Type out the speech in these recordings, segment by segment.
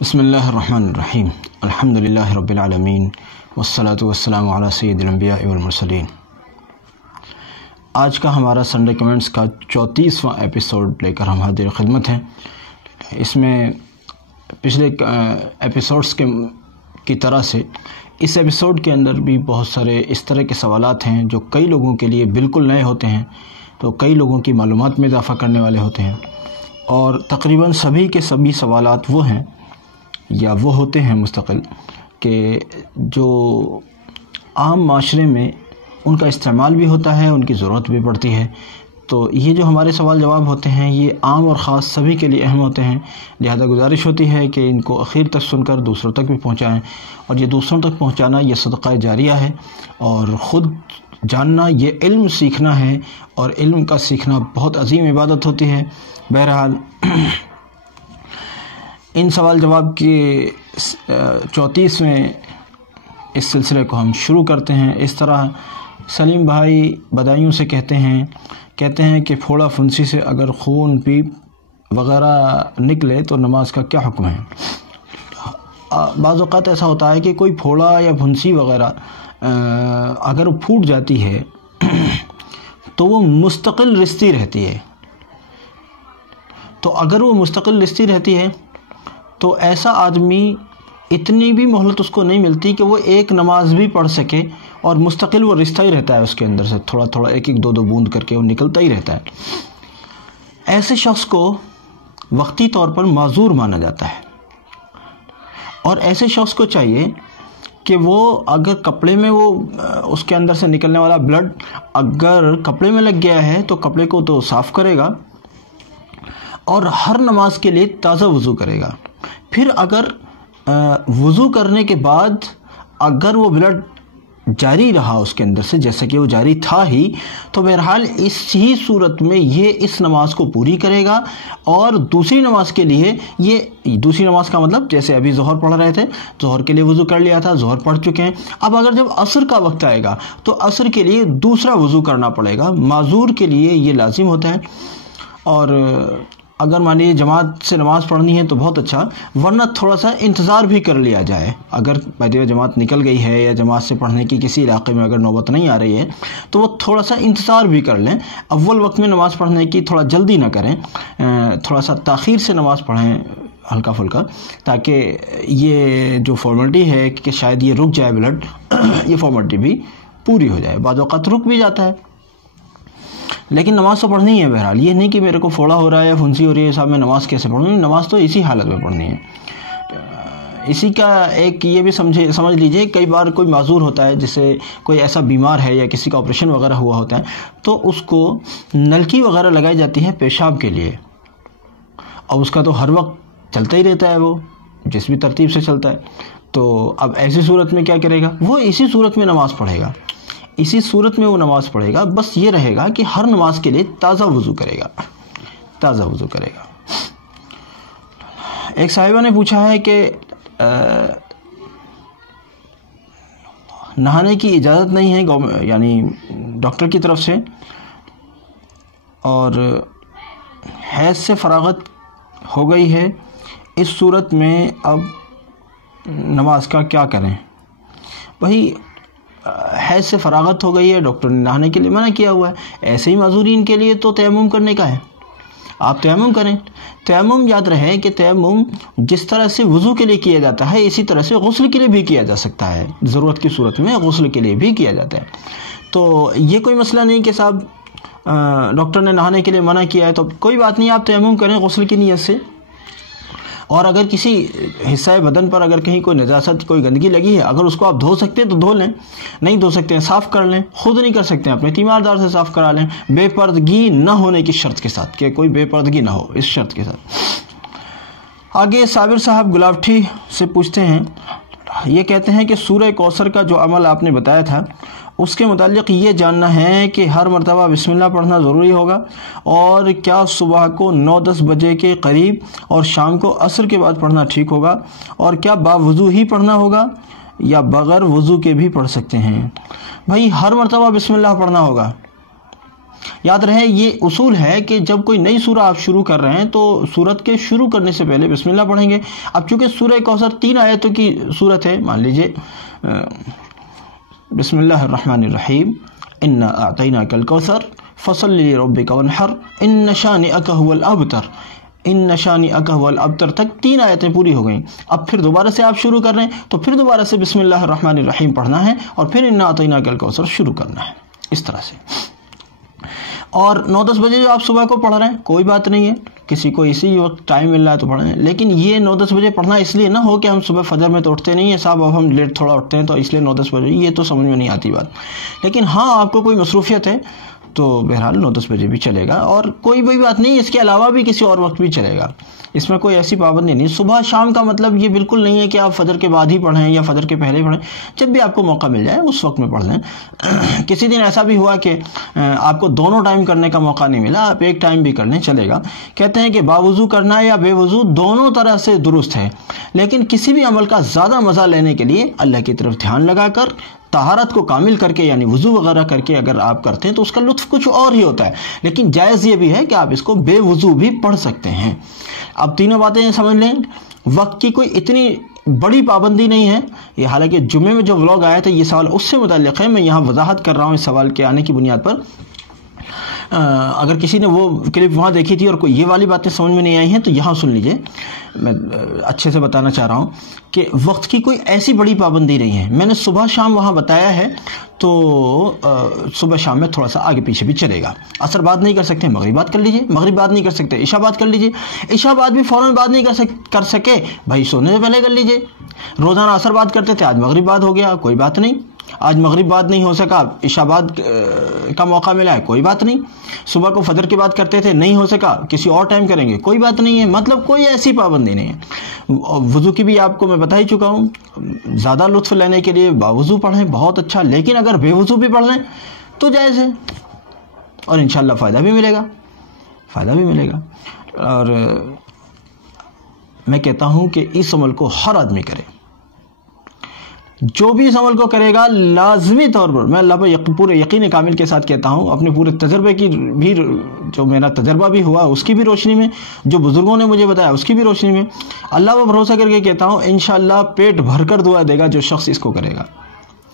بسم اللہ الرحمن الرحیم الحمد للہ رب العالمین والصلاة والسلام علی سید الانبیاء والمرسلین۔ آج کا ہمارا سنڈے کمنٹس کا 34واں ایپیسوڈ لے کر ہم حاضر خدمت ہیں۔ اس میں پچھلے ایپیسوڈس کی طرح سے اس ایپیسوڈ کے اندر بھی بہت سارے اس طرح کے سوالات ہیں جو کئی لوگوں کے لیے بالکل نئے ہوتے ہیں، تو کئی لوگوں کی معلومات میں اضافہ کرنے والے ہوتے ہیں، اور تقریباً سبھی کے سبھی سوالات وہ ہیں یا وہ ہوتے ہیں مستقل کہ جو عام معاشرے میں ان کا استعمال بھی ہوتا ہے، ان کی ضرورت بھی پڑتی ہے۔ تو یہ جو ہمارے سوال جواب ہوتے ہیں یہ عام اور خاص سبھی کے لیے اہم ہوتے ہیں، لہذا گزارش ہوتی ہے کہ ان کو اخیر تک سن کر دوسروں تک بھی پہنچائیں، اور یہ دوسروں تک پہنچانا یہ صدقہ جاریہ ہے، اور خود جاننا یہ علم سیکھنا ہے، اور علم کا سیکھنا بہت عظیم عبادت ہوتی ہے۔ بہرحال ان سوال جواب کے 34ویں اس سلسلے کو ہم شروع کرتے ہیں۔ اس طرح سلیم بھائی بدایوں سے کہتے ہیں کہ پھوڑا پھنسی سے اگر خون پیپ وغیرہ نکلے تو نماز کا کیا حکم ہے؟ بعض اوقات ایسا ہوتا ہے کہ کوئی پھوڑا یا پھنسی وغیرہ اگر پھوٹ جاتی ہے تو وہ مستقل رستی رہتی ہے، تو اگر وہ مستقل رستی رہتی ہے تو ایسا آدمی اتنی بھی مہلت اس کو نہیں ملتی کہ وہ ایک نماز بھی پڑھ سکے، اور مستقل وہ رشتہ ہی رہتا ہے اس کے اندر سے، تھوڑا تھوڑا ایک ایک دو دو بوند کر کے وہ نکلتا ہی رہتا ہے۔ ایسے شخص کو وقتی طور پر معذور مانا جاتا ہے، اور ایسے شخص کو چاہیے کہ وہ اگر کپڑے میں وہ اس کے اندر سے نکلنے والا بلڈ اگر کپڑے میں لگ گیا ہے تو کپڑے کو تو صاف کرے گا، اور ہر نماز کے لیے تازہ وضو کرے گا۔ پھر اگر وضو کرنے کے بعد اگر وہ بلڈ جاری رہا اس کے اندر سے جیسا کہ وہ جاری تھا ہی، تو بہرحال اسی صورت میں یہ اس نماز کو پوری کرے گا، اور دوسری نماز کے لیے دوسری نماز کا مطلب جیسے ابھی ظہر پڑھ رہے تھے، ظہر کے لیے وضو کر لیا تھا، ظہر پڑھ چکے ہیں، اب اگر جب عصر کا وقت آئے گا تو عصر کے لیے دوسرا وضو کرنا پڑے گا۔ معذور کے لیے یہ لازم ہوتا ہے، اور اگر مان لیجیے جماعت سے نماز پڑھنی ہے تو بہت اچھا، ورنہ تھوڑا سا انتظار بھی کر لیا جائے۔ اگر پہلے جماعت نکل گئی ہے یا جماعت سے پڑھنے کی کسی علاقے میں اگر نوبت نہیں آ رہی ہے تو وہ تھوڑا سا انتظار بھی کر لیں، اول وقت میں نماز پڑھنے کی تھوڑا جلدی نہ کریں، تھوڑا سا تاخیر سے نماز پڑھیں ہلکا پھلکا، تاکہ یہ جو فارمیلٹی ہے کہ شاید یہ رک جائے بلڈ، یہ فارمیلٹی بھی پوری ہو جائے۔ بعض اوقات رک بھی جاتا ہے، لیکن نماز تو پڑھنی ہے۔ بہرحال یہ نہیں کہ میرے کو پھوڑا ہو رہا ہے یا پھنسی ہو رہی ہے، صاحب میں نماز کیسے پڑھوں؟ نماز تو اسی حالت میں پڑھنی ہے۔ اسی کا ایک یہ بھی سمجھ لیجئے، کئی بار کوئی معذور ہوتا ہے، جسے کوئی ایسا بیمار ہے یا کسی کا آپریشن وغیرہ ہوا ہوتا ہے، تو اس کو نلکی وغیرہ لگائی جاتی ہے پیشاب کے لیے، اور اس کا تو ہر وقت چلتا ہی رہتا ہے، وہ جس بھی ترتیب سے چلتا ہے۔ تو اب ایسی صورت میں کیا کرے گا؟ وہ اسی صورت میں نماز پڑھے گا، اسی صورت میں وہ نماز پڑھے گا، بس یہ رہے گا کہ ہر نماز کے لیے تازہ وضو کرے گا، تازہ وضو کرے گا۔ ایک صاحبہ نے پوچھا ہے کہ نہانے کی اجازت نہیں ہے یعنی ڈاکٹر کی طرف سے، اور حیض سے فراغت ہو گئی ہے، اس صورت میں اب نماز کا کیا کریں؟ وہی حیض سے فراغت ہو گئی ہے، ڈاکٹر نے نہانے کے لیے منع کیا ہوا ہے، ایسے ہی معذورین کے لیے تو تیمم کرنے کا ہے، آپ تیمم کریں۔ تیمم یاد رہے کہ تیمم جس طرح سے وضو کے لیے کیا جاتا ہے اسی طرح سے غسل کے لیے بھی کیا جا سکتا ہے، ضرورت کی صورت میں غسل کے لیے بھی کیا جاتا ہے۔ تو یہ کوئی مسئلہ نہیں کہ صاحب ڈاکٹر نے نہانے کے لیے منع کیا ہے تو کوئی بات نہیں، آپ تیمم کریں غسل کی نیت سے، اور اگر کسی حصہ بدن پر اگر کہیں کوئی نجاست کوئی گندگی لگی ہے، اگر اس کو آپ دھو سکتے ہیں تو دھو لیں، نہیں دھو سکتے ہیں صاف کر لیں، خود نہیں کر سکتے ہیں اپنے تیماردار سے صاف کرا لیں، بے پردگی نہ ہونے کی شرط کے ساتھ، کہ کوئی بے پردگی نہ ہو، اس شرط کے ساتھ۔ آگے صابر صاحب گلاوٹھی سے پوچھتے ہیں، یہ کہتے ہیں کہ سورہ کوثر کا جو عمل آپ نے بتایا تھا اس کے متعلق یہ جاننا ہے کہ ہر مرتبہ بسم اللہ پڑھنا ضروری ہوگا، اور کیا صبح کو 9-10 بجے کے قریب اور شام کو عصر کے بعد پڑھنا ٹھیک ہوگا، اور کیا باوضو ہی پڑھنا ہوگا یا بغیر وضو کے بھی پڑھ سکتے ہیں؟ بھائی ہر مرتبہ بسم اللہ پڑھنا ہوگا، یاد رہے یہ اصول ہے کہ جب کوئی نئی سورہ آپ شروع کر رہے ہیں تو سورت کے شروع کرنے سے پہلے بسم اللہ پڑھیں گے. اب چونکہ سورہ کوثر 3 آیتوں کی سورت ہے، مان لیجئے بسم اللہ الرحمن الرحیم انا اعطیناک الکوثر فصل لربک وانحر ان شانئک هو الابتر، ان شانئک هو الابتر تک 3 آیتیں پوری ہو گئیں. اب پھر دوبارہ سے آپ شروع کر رہے ہیں تو پھر دوبارہ سے بسم اللہ الرحمن الرحیم پڑھنا ہے اور پھر انا اعطیناک الکوثر شروع کرنا ہے، اس طرح سے. اور 9-10 بجے جو آپ صبح کو پڑھ رہے ہیں کوئی بات نہیں ہے، کسی کو اسی وقت ٹائم مل رہا ہے تو پڑھ رہے ہیں، لیکن یہ 9-10 بجے پڑھنا اس لیے نہ ہو کہ ہم صبح فجر میں تو اٹھتے نہیں ہیں صاحب، اب ہم لیٹ تھوڑا اٹھتے ہیں تو اس لیے 9-10 بجے، یہ تو سمجھ میں نہیں آتی بات. لیکن ہاں آپ کو کوئی مصروفیت ہے تو بہرحال 9-10 بجے بھی چلے گا، اور کوئی بھی بات نہیں، اس کے علاوہ بھی کسی اور وقت بھی چلے گا، اس میں کوئی ایسی پابندی نہیں. صبح شام کا مطلب یہ بالکل نہیں ہے کہ آپ فجر کے بعد ہی پڑھیں یا فجر کے پہلے ہی پڑھیں، جب بھی آپ کو موقع مل جائے اس وقت میں پڑھ لیں. کسی دن ایسا بھی ہوا کہ آپ کو دونوں ٹائم کرنے کا موقع نہیں ملا، آپ ایک ٹائم بھی کر لیں چلے گا. کہتے ہیں کہ باوضو کرنا یا بے وضو دونوں طرح سے درست ہے، لیکن کسی بھی عمل کا زیادہ مزہ لینے کے لیے اللہ کی طرف دھیان لگا کر طہارت کو کامل کر کے یعنی وضو وغیرہ کر کے اگر آپ کرتے ہیں تو اس کا لطف کچھ اور ہی ہوتا ہے. لیکن جائز یہ بھی ہے کہ آپ اس کو بے وضو بھی پڑھ سکتے ہیں. اب تینوں باتیں سمجھ لیں. وقت کی کوئی اتنی بڑی پابندی نہیں ہے، یہ حالانکہ جمعے میں جو ولاگ آیا تھا یہ سوال اس سے متعلق ہے، میں یہاں وضاحت کر رہا ہوں اس سوال کے آنے کی بنیاد پر. اگر کسی نے وہ کلپ وہاں دیکھی تھی اور کوئی یہ والی باتیں سمجھ میں نہیں آئی ہیں تو یہاں سن لیجئے. میں اچھے سے بتانا چاہ رہا ہوں کہ وقت کی کوئی ایسی بڑی پابندی نہیں ہے. میں نے صبح شام وہاں بتایا ہے تو صبح شام میں تھوڑا سا آگے پیچھے بھی چلے گا. عصر بعد نہیں کر سکتے مغرب بعد کر لیجئے، مغرب بعد نہیں کر سکتے عشاء بعد کر لیجئے، عشاء بعد بھی فوراً بعد نہیں کر سکے بھائی سونے سے پہلے کر لیجئے. روزانہ عصر بعد کرتے تھے، آج مغرب بعد ہو گیا کوئی بات نہیں. آج مغرب بعد نہیں ہو سکا، عشاء بعد کا موقع ملا ہے کوئی بات نہیں. صبح کو فجر کے بعد کرتے تھے نہیں ہو سکا، کسی اور ٹائم کریں گے کوئی بات نہیں ہے. مطلب کوئی ایسی پابندی نہیں ہے. وضو کی بھی آپ کو میں بتا ہی چکا ہوں، زیادہ لطف لینے کے لیے باوضو پڑھیں بہت اچھا، لیکن اگر بے وضو بھی پڑھ لیں تو جائز ہے اور انشاءاللہ فائدہ بھی ملے گا. اور میں کہتا ہوں کہ اس عمل کو ہر آدمی کرے، جو بھی اس عمل کو کرے گا لازمی طور پر، میں اللہ پر پورے یقین کامل کے ساتھ کہتا ہوں، اپنے پورے تجربے کی بھی، جو میرا تجربہ بھی ہوا اس کی بھی روشنی میں، جو بزرگوں نے مجھے بتایا اس کی بھی روشنی میں، اللہ پر بھروسہ کر کے کہتا ہوں انشاءاللہ پیٹ بھر کر دعا دے گا جو شخص اس کو کرے گا.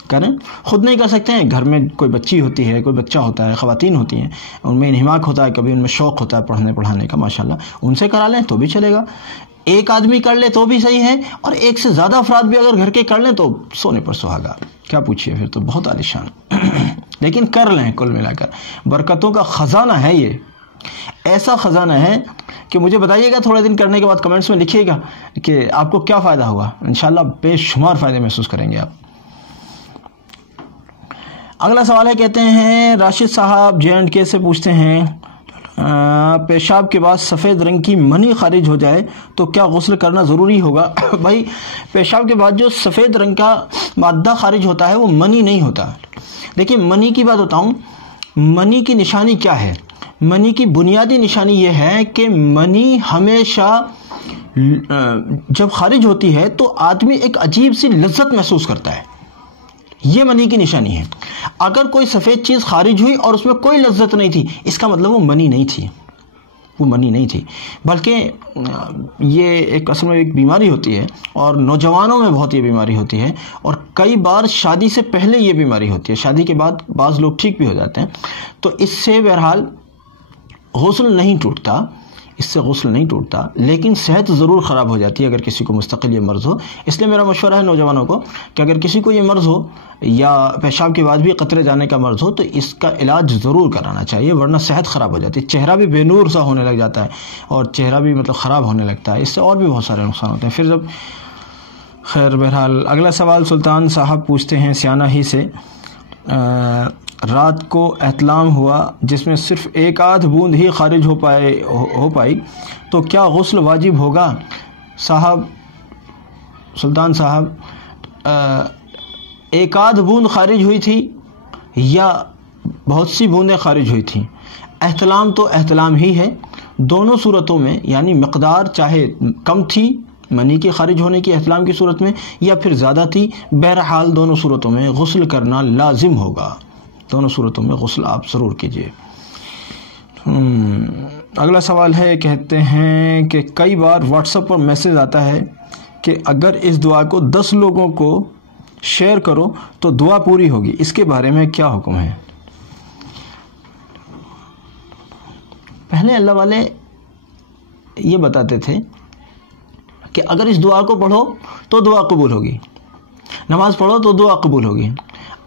کریں، خود نہیں کر سکتے ہیں، گھر میں کوئی بچی ہوتی ہے، کوئی بچہ ہوتا ہے، خواتین ہوتی ہیں، ان میں انہماک ہوتا ہے، کبھی ان میں شوق ہوتا ہے پڑھنے پڑھانے کا، ماشاءاللہ ان سے کرا لیں تو بھی چلے گا. ایک آدمی کر لے تو بھی صحیح ہے، اور ایک سے زیادہ افراد بھی اگر گھر کے کر لیں تو سونے پر سہاگا، کیا پوچھئے، پھر تو بہت عالیشان. لیکن کر لیں، کل ملا کر برکتوں کا خزانہ ہے، یہ ایسا خزانہ ہے کہ مجھے بتائیے گا تھوڑے دن کرنے کے بعد کمنٹس میں لکھیے گا کہ آپ کو کیا فائدہ ہوا. انشاءاللہ بے شمار فائدے محسوس کریں گے آپ. اگلا سوال ہے، کہتے ہیں راشد صاحب JNK سے پوچھتے ہیں پیشاب کے بعد سفید رنگ کی منی خارج ہو جائے تو کیا غسل کرنا ضروری ہوگا؟ بھائی پیشاب کے بعد جو سفید رنگ کا مادہ خارج ہوتا ہے وہ منی نہیں ہوتا. دیکھیں منی کی بات بتاؤں، منی کی نشانی کیا ہے؟ منی کی بنیادی نشانی یہ ہے کہ منی ہمیشہ جب خارج ہوتی ہے تو آدمی ایک عجیب سی لذت محسوس کرتا ہے، یہ منی کی نشانی ہے. اگر کوئی سفید چیز خارج ہوئی اور اس میں کوئی لذت نہیں تھی، اس کا مطلب وہ منی نہیں تھی، بلکہ یہ ایک اصل میں ایک بیماری ہوتی ہے، اور نوجوانوں میں بہت یہ بیماری ہوتی ہے، اور کئی بار شادی سے پہلے یہ بیماری ہوتی ہے، شادی کے بعد بعض لوگ ٹھیک بھی ہو جاتے ہیں. تو اس سے بہرحال غسل نہیں ٹوٹتا، لیکن صحت ضرور خراب ہو جاتی ہے اگر کسی کو مستقل یہ مرض ہو. اس لیے میرا مشورہ ہے نوجوانوں کو کہ اگر کسی کو یہ مرض ہو یا پیشاب کے بعد بھی قطرے جانے کا مرض ہو تو اس کا علاج ضرور کرانا چاہیے، ورنہ صحت خراب ہو جاتی ہے، چہرہ بھی بے نور سا ہونے لگ جاتا ہے، اور چہرہ بھی خراب ہونے لگتا ہے، اس سے اور بھی بہت سارے نقصان ہوتے ہیں. پھر جب خیر بہرحال اگلا سوال سلطان صاحب پوچھتے ہیں سیانہ ہی سے، رات کو احتلام ہوا جس میں صرف ایک آدھ بوند ہی خارج ہو پائی تو کیا غسل واجب ہوگا؟ سلطان صاحب ایک آدھ بوند خارج ہوئی تھی یا بہت سی بوندیں خارج ہوئی تھیں، احتلام تو احتلام ہی ہے. دونوں صورتوں میں یعنی مقدار چاہے کم تھی منی کے خارج ہونے کی احتلام کی صورت میں یا پھر زیادہ تھی، بہرحال دونوں صورتوں میں غسل کرنا لازم ہوگا. دونوں صورتوں میں غسل آپ ضرور کیجئے. اگلا سوال ہے، کہتے ہیں کہ کئی بار واٹس ایپ پر میسج آتا ہے کہ اگر اس دعا کو 10 لوگوں کو شیئر کرو تو دعا پوری ہوگی، اس کے بارے میں کیا حکم ہے؟ پہلے اللہ والے یہ بتاتے تھے کہ اگر اس دعا کو پڑھو تو دعا قبول ہوگی، نماز پڑھو تو دعا قبول ہوگی۔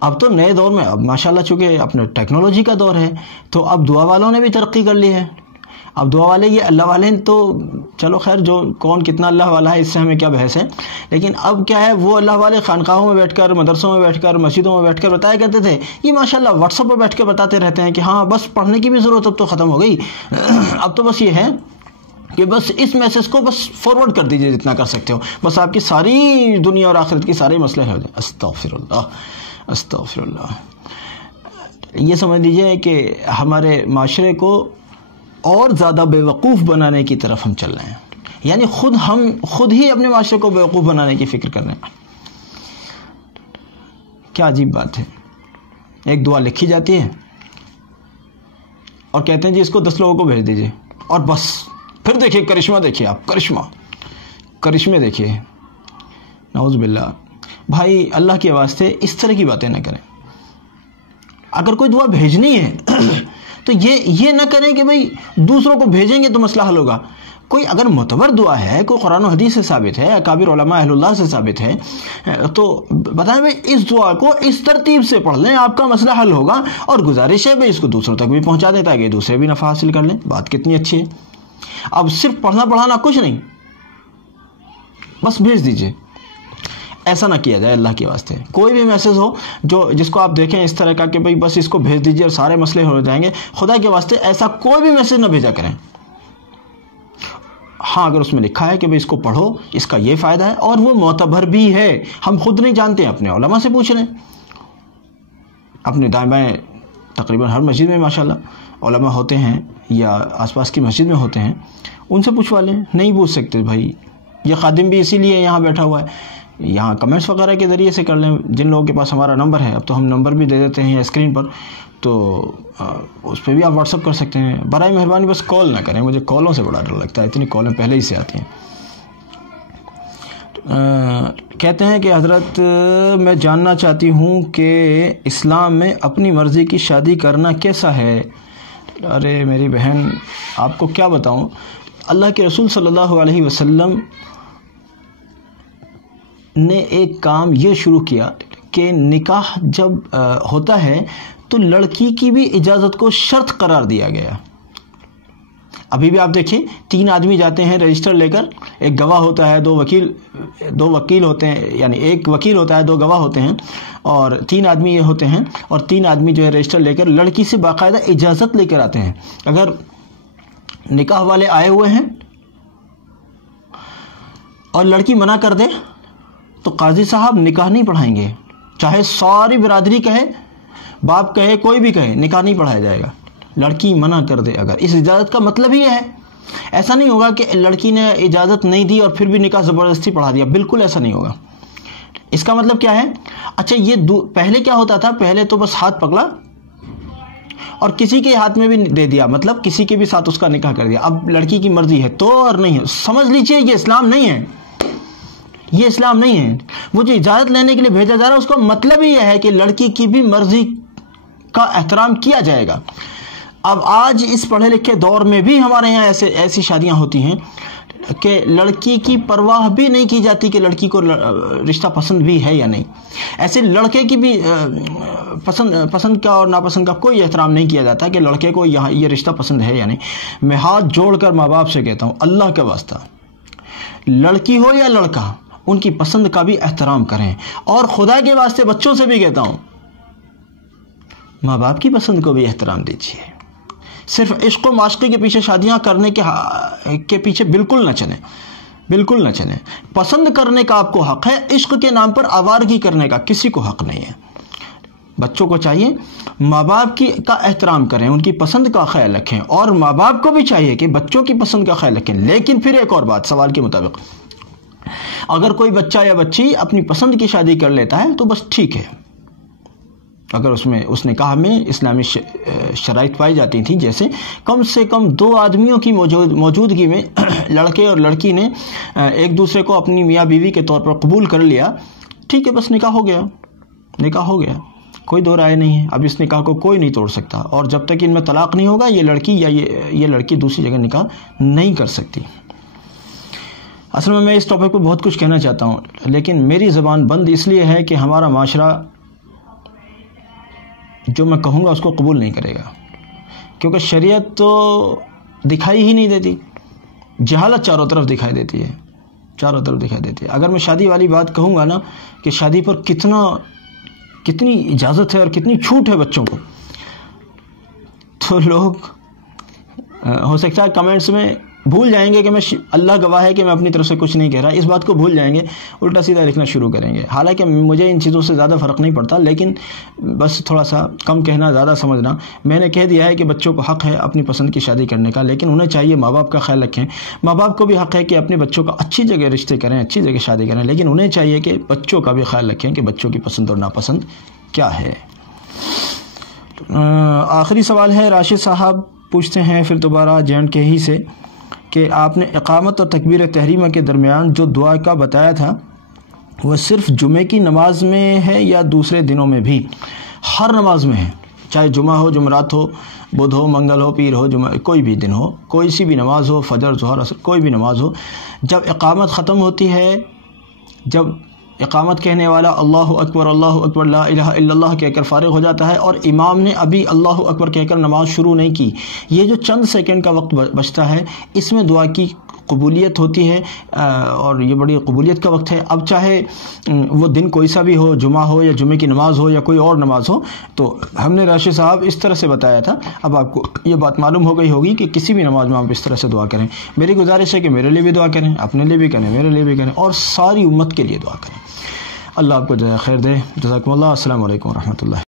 اب تو نئے دور میں، اب ماشاءاللہ چونکہ اپنے ٹیکنالوجی کا دور ہے، تو اب دعا والوں نے بھی ترقی کر لی ہے۔ اب دعا والے، یہ اللہ والے تو چلو خیر، جو کون کتنا اللہ والا ہے اس سے ہمیں کیا بحث ہے، لیکن اب کیا ہے، وہ اللہ والے خانقاہوں میں بیٹھ کر، مدرسوں میں بیٹھ کر، مسجدوں میں بیٹھ کر بتایا کرتے تھے، یہ ماشاءاللہ واٹس ایپ پر بیٹھ کے بتاتے رہتے ہیں کہ ہاں بس پڑھنے کی بھی ضرورت اب تو ختم ہو گئی، اب تو بس یہ ہے کہ بس اس میسج کو بس فارورڈ کر دیجئے جتنا کر سکتے ہو، بس آپ کی ساری دنیا اور آخرت کی سارے مسئلے ہو جائیں۔ استغفر اللہ، استغفر اللہ۔ یہ سمجھ لیجئے کہ ہمارے معاشرے کو اور زیادہ بے وقوف بنانے کی طرف ہم چل رہے ہیں، یعنی ہم خود ہی اپنے معاشرے کو بے وقوف بنانے کی فکر کر رہے ہیں۔ کیا عجیب بات ہے، ایک دعا لکھی جاتی ہے اور کہتے ہیں جی اس کو 10 لوگوں کو بھیج دیجئے، اور بس پھر دیکھیے کرشمہ، دیکھیے آپ کرشمے دیکھیے، نعوذ باللہ۔ بھائی اللہ کے واسطے اس طرح کی باتیں نہ کریں۔ اگر کوئی دعا بھیجنی ہے تو یہ نہ کریں کہ بھئی دوسروں کو بھیجیں گے تو مسئلہ حل ہوگا۔ کوئی اگر معتبر دعا ہے، کوئی قرآن و حدیث سے ثابت ہے، اکابر علماء اہل اللہ سے ثابت ہے، تو بتائیں بھئی اس دعا کو اس ترتیب سے پڑھ لیں، آپ کا مسئلہ حل ہوگا۔ اور گزارش ہے بھئی اس کو دوسروں تک بھی پہنچا دیں تاکہ دوسرے بھی نفع حاصل کر لیں۔ بات کتنی اچھی ہے۔ اب صرف پڑھنا پڑھانا کچھ نہیں، بس بھیج دیجئے۔ ایسا نہ کیا جائے اللہ کے واسطے۔ کوئی بھی میسج ہو جس کو آپ دیکھیں اس طرح کا کہ بھئی بس اس کو بھیج دیجئے اور سارے مسئلے ہو جائیں گے، خدا کے واسطے ایسا کوئی بھی میسج نہ بھیجا کریں۔ ہاں اگر اس میں لکھا ہے کہ بھئی اس کو پڑھو، اس کا یہ فائدہ ہے، اور وہ معتبر بھی ہے، ہم خود نہیں جانتے، اپنے علماء سے پوچھ لیں، اپنے دائیں بائیں تقریباً ہر مسجد میں ماشاءاللہ علماء ہوتے ہیں یا آس پاس کی مسجد میں ہوتے ہیں، ان سے پوچھوا لیں۔ نہیں پوچھ سکتے بھائی، یہ خادم بھی اسی لیے یہاں بیٹھا ہوا ہے، یہاں کمنٹس وغیرہ کے ذریعے سے کر لیں۔ جن لوگوں کے پاس ہمارا نمبر ہے، اب تو ہم نمبر بھی دے دیتے ہیں اسکرین پر، تو اس پہ بھی آپ واٹس ایپ کر سکتے ہیں۔ برائے مہربانی بس کال نہ کریں، مجھے کالوں سے بڑا ڈر لگتا ہے، اتنی کالیں پہلے ہی سے آتی ہیں۔ کہتے ہیں کہ حضرت میں جاننا چاہتی ہوں کہ اسلام میں اپنی مرضی کی شادی کرنا کیسا ہے؟ ارے میری بہن، آپ کو کیا بتاؤں، اللہ کے رسول صلی اللہ علیہ وسلم نے ایک کام یہ شروع کیا کہ نکاح جب ہوتا ہے تو لڑکی کی بھی اجازت کو شرط قرار دیا گیا۔ ابھی بھی آپ دیکھیں، 3 آدمی جاتے ہیں رجسٹر لے کر، ایک گواہ ہوتا ہے، 2 وکیل ہوتے ہیں، یعنی ایک وکیل ہوتا ہے، 2 گواہ ہوتے ہیں، اور 3 آدمی یہ ہوتے ہیں، اور 3 آدمی جو ہے رجسٹر لے کر لڑکی سے باقاعدہ اجازت لے کر آتے ہیں۔ اگر نکاح والے آئے ہوئے ہیں اور لڑکی منع کر دے تو قاضی صاحب نکاح نہیں پڑھائیں گے، چاہے ساری برادری کہے، باپ کہے، کوئی بھی کہے، نکاح نہیں پڑھایا جائے گا۔ لڑکی منع کر دے اگر، اس اجازت کا مطلب ہی ہے، ایسا نہیں ہوگا کہ لڑکی نے اجازت نہیں دی اور پھر بھی نکاح زبردستی پڑھا دیا، بالکل ایسا نہیں ہوگا۔ اس کا مطلب کیا ہے؟ اچھا یہ پہلے کیا ہوتا تھا، پہلے تو بس ہاتھ پکڑا اور کسی کے ہاتھ میں بھی دے دیا، مطلب کسی کے بھی ساتھ اس کا نکاح کر دیا۔ اب لڑکی کی مرضی ہے تو اور نہیں ہے، سمجھ لیجئے یہ اسلام نہیں ہے، یہ اسلام نہیں ہے۔ وہ جو اجازت لینے کے لیے بھیجا جا رہا ہے اس کا مطلب ہی یہ ہے کہ لڑکی کی بھی مرضی کا احترام کیا جائے گا۔ اب آج اس پڑھے لکھے دور میں بھی ہمارے یہاں ایسی شادیاں ہوتی ہیں کہ لڑکی کی پرواہ بھی نہیں کی جاتی کہ لڑکی کو رشتہ پسند بھی ہے یا نہیں، ایسے لڑکے کی بھی پسند کا اور ناپسند کا کوئی احترام نہیں کیا جاتا کہ لڑکے کو یہاں یہ رشتہ پسند ہے یا نہیں۔ میں ہاتھ جوڑ کر ماں باپ سے کہتا ہوں، اللہ کا واسطہ، لڑکی ہو یا لڑکا، ان کی پسند کا بھی احترام کریں، اور خدا کے واسطے بچوں سے بھی کہتا ہوں، ماں باپ کی پسند کو بھی احترام دیجیے۔ صرف عشق و معاشقی کے پیچھے شادیاں کرنے کے پیچھے بالکل نہ چلیں، بالکل نہ چلیں۔ پسند کرنے کا آپ کو حق ہے، عشق کے نام پر آوارگی کرنے کا کسی کو حق نہیں ہے۔ بچوں کو چاہیے ماں باپ کا احترام کریں، ان کی پسند کا خیال رکھیں، اور ماں باپ کو بھی چاہیے کہ بچوں کی پسند کا خیال رکھیں۔ لیکن پھر ایک اور بات، سوال کے مطابق اگر کوئی بچہ یا بچی اپنی پسند کی شادی کر لیتا ہے تو بس ٹھیک ہے، اگر اس نکاح میں اسلامی شرائط پائی جاتی تھیں، جیسے کم سے کم 2 آدمیوں کی موجودگی میں لڑکے اور لڑکی نے ایک دوسرے کو اپنی میاں بیوی کے طور پر قبول کر لیا، ٹھیک ہے، بس نکاح ہو گیا، کوئی دو رائے نہیں ہے۔ اب اس نکاح کو کوئی نہیں توڑ سکتا، اور جب تک ان میں طلاق نہیں ہوگا یہ لڑکی یا یہ لڑکی دوسری جگہ نکاح نہیں کر سکتی۔ اصل میں اس ٹاپک پہ بہت کچھ کہنا چاہتا ہوں، لیکن میری زبان بند اس لیے ہے کہ ہمارا معاشرہ جو میں کہوں گا اس کو قبول نہیں کرے گا، کیونکہ شریعت تو دکھائی ہی نہیں دیتی، جہالت چاروں طرف دکھائی دیتی ہے۔ اگر میں شادی والی بات کہوں گا نا کہ شادی پر کتنی اجازت ہے اور کتنی چھوٹ ہے بچوں کو، تو لوگ ہو سکتا ہے کمنٹس میں بھول جائیں گے کہ میں اللہ گواہ ہے کہ میں اپنی طرف سے کچھ نہیں کہہ رہا، اس بات کو بھول جائیں گے، الٹا سیدھا لکھنا شروع کریں گے۔ حالانکہ مجھے ان چیزوں سے زیادہ فرق نہیں پڑتا، لیکن بس تھوڑا سا کم کہنا زیادہ سمجھنا۔ میں نے کہہ دیا ہے کہ بچوں کو حق ہے اپنی پسند کی شادی کرنے کا، لیکن انہیں چاہیے ماں باپ کا خیال رکھیں۔ ماں باپ کو بھی حق ہے کہ اپنے بچوں کا اچھی جگہ رشتے کریں، اچھی جگہ شادی کریں، لیکن انہیں چاہیے کہ بچوں کا بھی خیال رکھیں کہ بچوں کی پسند اور ناپسند کیا ہے۔ آخری سوال ہے، راشد صاحب پوچھتے ہیں پھر دوبارہ JNK ہی سے، کہ آپ نے اقامت اور تکبیر تحریمہ کے درمیان جو دعا کا بتایا تھا وہ صرف جمعے کی نماز میں ہے یا دوسرے دنوں میں بھی؟ ہر نماز میں ہے، چاہے جمعہ ہو، جمعرات ہو، بدھ ہو، منگل ہو، پیر ہو، جمعہ، کوئی بھی دن ہو، کوئی سی بھی نماز ہو، فجر، ظہر، عصر، کوئی بھی نماز ہو، جب اقامت ختم ہوتی ہے، جب اقامت کہنے والا اللہ اکبر لا الہ الا اللہ کہہ کر فارغ ہو جاتا ہے اور امام نے ابھی اللہ اکبر کہہ کر نماز شروع نہیں کی، یہ جو چند سیکنڈ کا وقت بچتا ہے، اس میں دعا کی قبولیت ہوتی ہے، اور یہ بڑی قبولیت کا وقت ہے۔ اب چاہے وہ دن کوئی سا بھی ہو، جمعہ ہو یا جمعے کی نماز ہو یا کوئی اور نماز ہو، تو ہم نے راشد صاحب اس طرح سے بتایا تھا، اب آپ کو یہ بات معلوم ہو گئی ہوگی کہ کسی بھی نماز میں آپ اس طرح سے دعا کریں۔ میری گزارش ہے کہ میرے لیے بھی دعا کریں، اپنے لیے بھی کریں، میرے لیے بھی کریں، اور ساری امت کے لیے دعا کریں۔ اللہ آپ کو جزائے خیر دے۔ جزاکم اللہ۔ السلام علیکم ورحمۃ اللہ۔